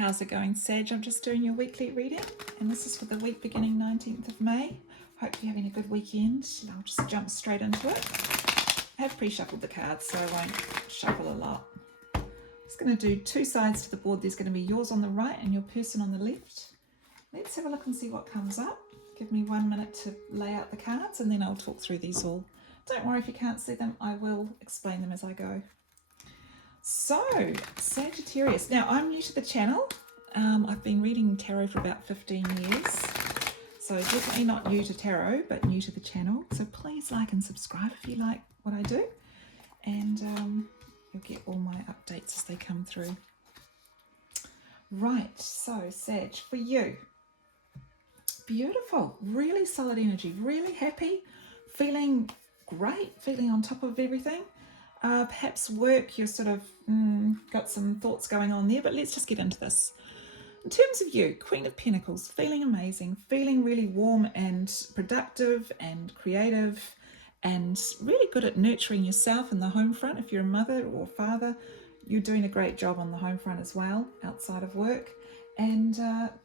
How's it going, Sag? I'm just doing your weekly reading, and this is for the week beginning 19th of May. Hope you're having a good weekend. I'll just jump straight into it. I have pre-shuffled the cards, so I won't shuffle a lot. I'm just going to do two sides to the board. There's going to be yours on the right and your person on the left. Let's have a look and see what comes up. Give me 1 minute to lay out the cards, and then I'll talk through these all. Don't worry if you can't see them. I will explain them as I go. So, Sagittarius. Now, I'm new to the channel. I've been reading tarot for about 15 years. So definitely not new to tarot, but new to the channel. So please like and subscribe if you like what I do. And you'll get all my updates as they come through. Right, so Sag, for you. Beautiful, really solid energy, really happy, feeling great, feeling on top of everything. Perhaps work, you're sort of got some thoughts going on there, but let's just get into this. In terms of you, Queen of Pentacles, feeling amazing, feeling really warm and productive and creative and really good at nurturing yourself in the home front. If you're a mother or father, you're doing a great job on the home front as well, outside of work. And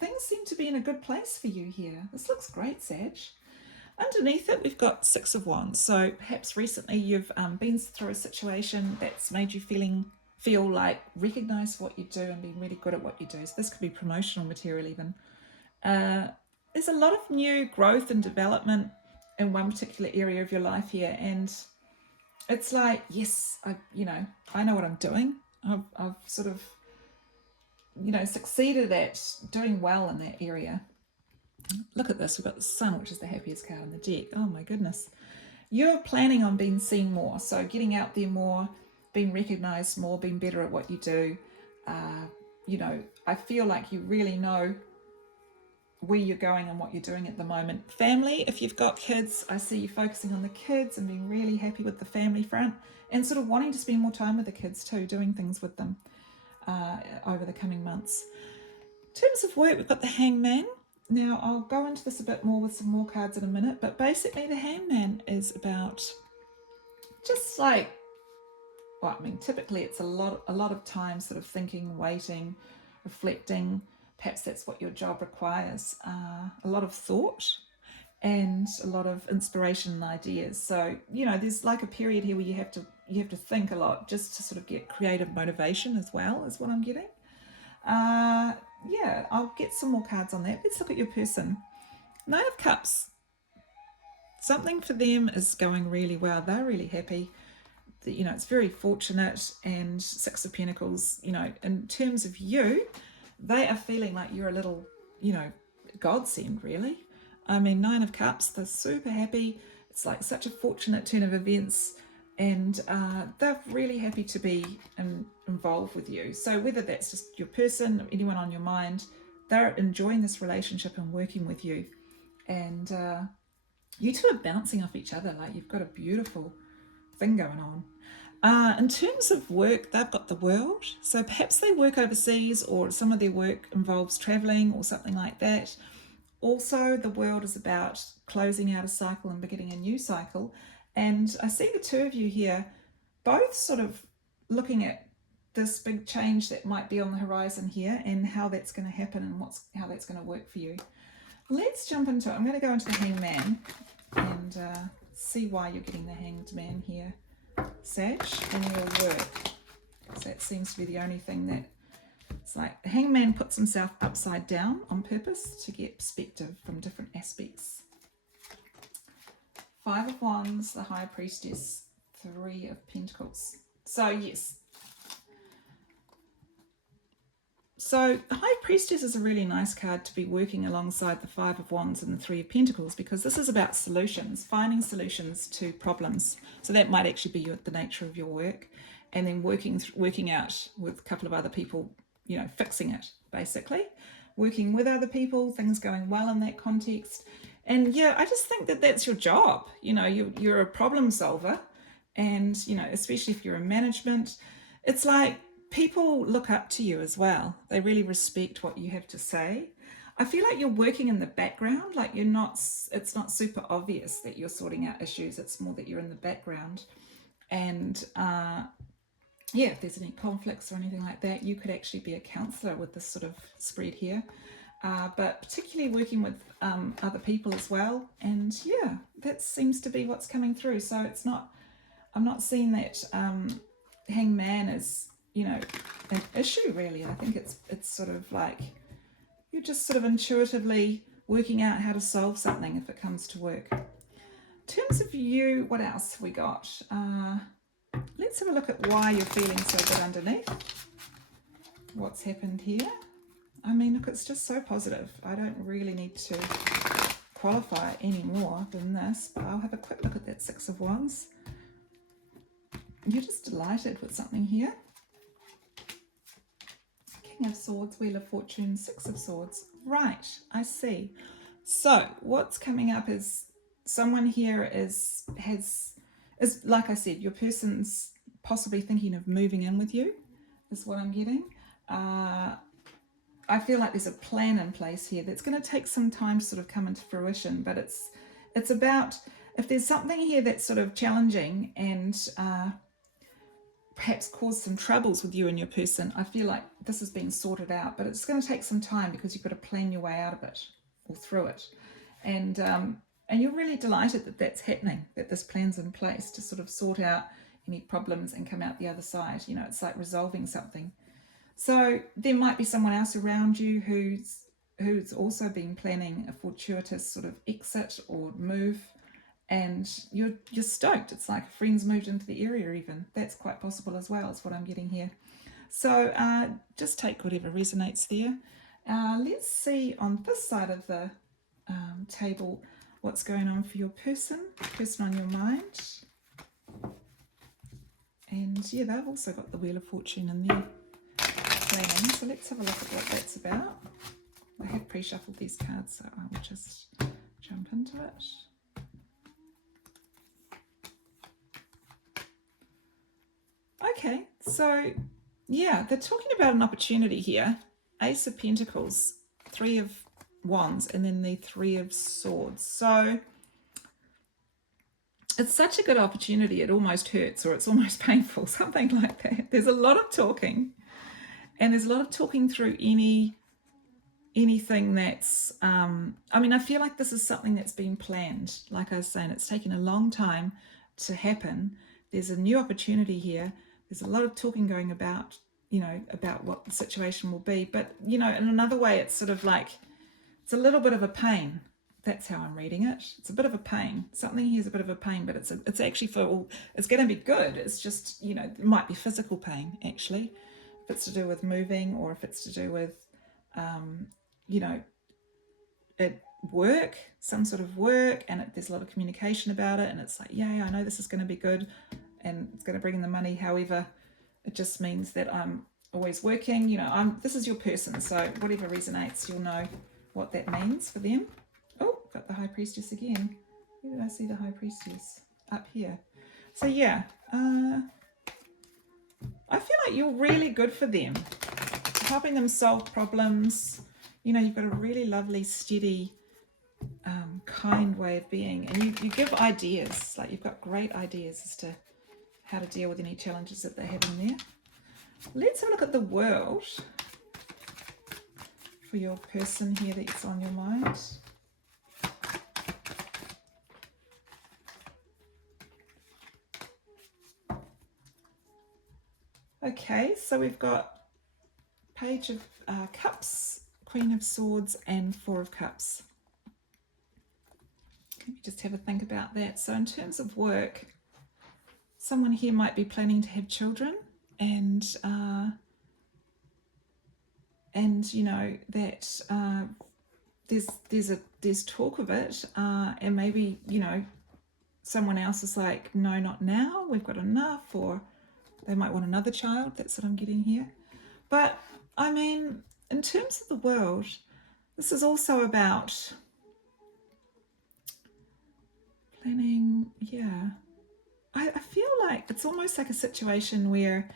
things seem to be in a good place for you here. This looks great, Sag. Underneath it, we've got Six of Wands. So perhaps recently you've been through a situation that's made you feel like recognize what you do and be really good at what you do. So this could be promotional material even. There's a lot of new growth and development in one particular area of your life here. And it's like, yes, I know what I'm doing. I've sort of, succeeded at doing well in that area. Look at this, we've got the Sun, which is the happiest card in the deck. Oh my goodness. You're planning on being seen more, so getting out there more, being recognized more, being better at what you do. I feel like you really know where you're going and what you're doing at the moment. Family, if you've got kids, I see you focusing on the kids and being really happy with the family front and sort of wanting to spend more time with the kids too, doing things with them over the coming months. In terms of work, we've got the Hangman. Now, I'll go into this a bit more with some more cards in a minute, but basically the Hangman is about just like, typically it's a lot of time sort of thinking, waiting, reflecting. Perhaps that's what your job requires. A lot of thought and a lot of inspiration and ideas. So, there's like a period here where you have to think a lot just to sort of get creative motivation as well, is what I'm getting. Yeah, I'll get some more cards on that. Let's look at your person. Nine of Cups. Something for them is going really well. They're really happy. It's very fortunate. And Six of Pentacles, in terms of you, they are feeling like you're a little, godsend, really. Nine of Cups, they're super happy. It's like such a fortunate turn of events. And they're really happy to be involved with you. So whether that's just your person or anyone on your mind, they're enjoying this relationship and working with you. And you two are bouncing off each other. Like you've got a beautiful thing going on. In terms of work, they've got the World. So perhaps they work overseas or some of their work involves traveling or something like that. Also, the World is about closing out a cycle and beginning a new cycle. And I see the two of you here both sort of looking at this big change that might be on the horizon here and how that's going to happen and how that's going to work for you. Let's jump into it. I'm going to go into the Hangman and see why you're getting the Hanged Man here, Sag, in your work. So that seems to be the only thing that it's like the Hangman puts himself upside down on purpose to get perspective from different aspects. Five of Wands, the High Priestess, Three of Pentacles. So yes. So the High Priestess is a really nice card to be working alongside the Five of Wands and the Three of Pentacles because this is about solutions, finding solutions to problems. So that might actually be the nature of your work, and then working out with a couple of other people, fixing it basically. Working with other people, things going well in that context. And yeah, I just think that that's your job. You're a problem solver. And, especially if you're in management, it's like people look up to you as well. They really respect what you have to say. I feel like you're working in the background, like it's not super obvious that you're sorting out issues. It's more that you're in the background. And yeah, if there's any conflicts or anything like that, you could actually be a counselor with this sort of spread here. But particularly working with other people as well. And yeah, that seems to be what's coming through. So it's not, I'm not seeing that hangman as, you know, an issue really. I think it's sort of like you're just sort of intuitively working out how to solve something if it comes to work. In terms of you, what else have we got? Let's have a look at why you're feeling so good underneath. What's happened here? I mean, look, it's just so positive. I don't really need to qualify any more than this, but I'll have a quick look at that Six of Wands. You're just delighted with something here. King of Swords, Wheel of Fortune, Six of Swords. Right, I see. So what's coming up is someone here is like I said, your person's possibly thinking of moving in with you, is what I'm getting. I feel like there's a plan in place here that's going to take some time to sort of come into fruition, but it's about, if there's something here that's sort of challenging and perhaps cause some troubles with you and your person, I feel like this is being sorted out, but it's going to take some time because you've got to plan your way out of it or through it. And you're really delighted that that's happening, that this plan's in place to sort of sort out any problems and come out the other side. You know, it's like resolving something. So there might be someone else around you who's also been planning a fortuitous sort of exit or move, and you're stoked. It's like a friend's moved into the area even. That's quite possible as well, is what I'm getting here. So just take whatever resonates there. Let's see on this side of the table what's going on for your person on your mind. And yeah, they've also got the Wheel of Fortune in there. Planning. So let's have a look at what that's about. I have pre-shuffled these cards, so I will just jump into it. Okay, so yeah, they're talking about an opportunity here. Ace of Pentacles, Three of Wands, and then the Three of Swords. So it's such a good opportunity, it almost hurts, or it's almost painful, something like that. There's a lot of talking. And there's a lot of talking through anything that's, I mean, I feel like this is something that's been planned. Like I was saying, it's taken a long time to happen. There's a new opportunity here. There's a lot of talking going about, you know, about what the situation will be. But, you know, in another way, it's sort of like, it's a little bit of a pain. That's how I'm reading it. It's a bit of a pain. Something here is a bit of a pain, but it's actually it's going to be good. It's just, you know, it might be physical pain, actually. If it's to do with moving, or if it's to do with, you know, at work, some sort of work, and there's a lot of communication about it, and it's like, yeah, I know this is going to be good, and it's going to bring in the money. However, it just means that I'm always working. You know, this is your person, so whatever resonates, you'll know what that means for them. Oh, got the High Priestess again. Where did I see the High Priestess? Up here. So yeah, I feel like you're really good for them, helping them solve problems. You know, you've got a really lovely, steady, kind way of being, and you give ideas. Like, you've got great ideas as to how to deal with any challenges that they have in there. Let's have a look at the world for your person here that's on your mind. Okay, so we've got Page of Cups, Queen of Swords, and Four of Cups. Let me just have a think about that. So in terms of work, someone here might be planning to have children, and you know that there's talk of it, and maybe, you know, someone else is like, no, not now, we've got enough, or they might want another child. That's what I'm getting here. But I mean, in terms of the world, this is also about planning. Yeah, I feel like it's almost like a situation where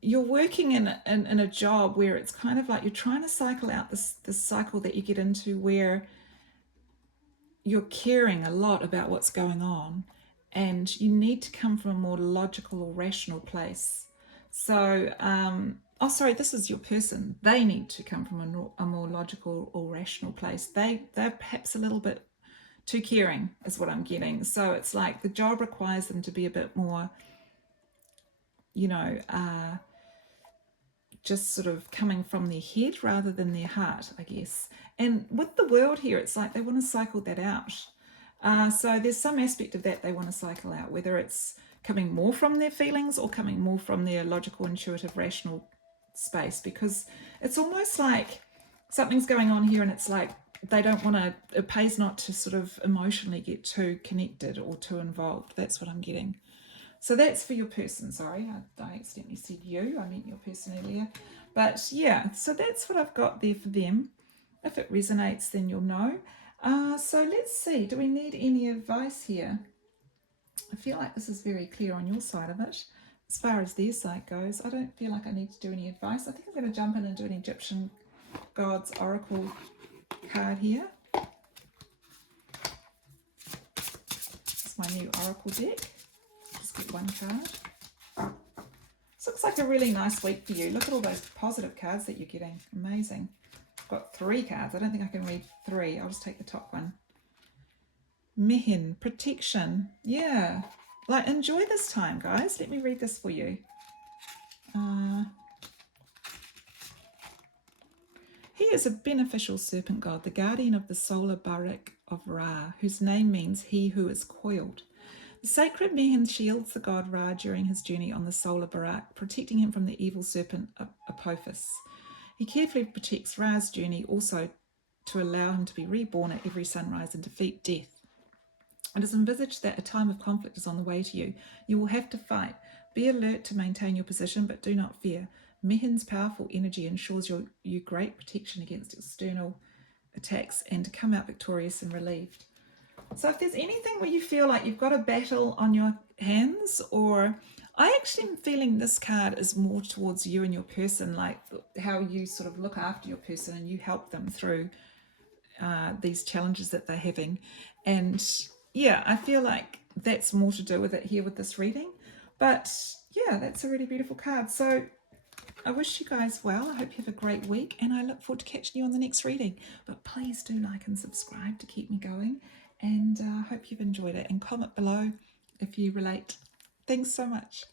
you're working in a job where it's kind of like you're trying to cycle out this cycle that you get into where you're caring a lot about what's going on, and you need to come from a more logical or rational place. So, oh, sorry, this is your person. They need to come from a more logical or rational place. They're perhaps a little bit too caring, is what I'm getting. So it's like the job requires them to be a bit more, you know, just sort of coming from their head rather than their heart, I guess. And with the world here, it's like they want to cycle that out. So there's some aspect of that they want to cycle out, whether it's coming more from their feelings or coming more from their logical, intuitive, rational space, because it's almost like something's going on here and it's like they don't want to, it pays not to sort of emotionally get too connected or too involved. That's what I'm getting. So that's for your person. Sorry, I accidentally said you. I meant your person earlier. But yeah, so that's what I've got there for them. If it resonates, then you'll know. So let's see. Do we need any advice here? I feel like this is very clear on your side of it. As far as their side goes, I don't feel like I need to do any advice. I think I'm going to jump in and do an Egyptian Gods Oracle card here. It's my new Oracle deck. Just get one card. This looks like a really nice week for you. Look at all those positive cards that you're getting. Amazing. I've got 3 cards. I don't think I can read 3. I'll just take the top one. Mihin, protection. Yeah. Like, enjoy this time, guys. Let me read this for you. He is a beneficial serpent god, the guardian of the solar Barak of Ra, whose name means he who is coiled. The sacred Mihin shields the god Ra during his journey on the solar Barak, protecting him from the evil serpent Apophis. He carefully protects Ra's journey also to allow him to be reborn at every sunrise and defeat death. It is envisaged that a time of conflict is on the way to you. You will have to fight. Be alert to maintain your position, but do not fear. Mihin's powerful energy ensures you great protection against external attacks and to come out victorious and relieved. So if there's anything where you feel like you've got a battle on your hands, or I actually am feeling this card is more towards you and your person, like how you sort of look after your person and you help them through these challenges that they're having. And yeah, I feel like that's more to do with it here with this reading. But yeah, that's a really beautiful card. So I wish you guys well. I hope you have a great week, and I look forward to catching you on the next reading. But please do like and subscribe to keep me going, and I hope you've enjoyed it, and comment below if you relate. Thanks so much.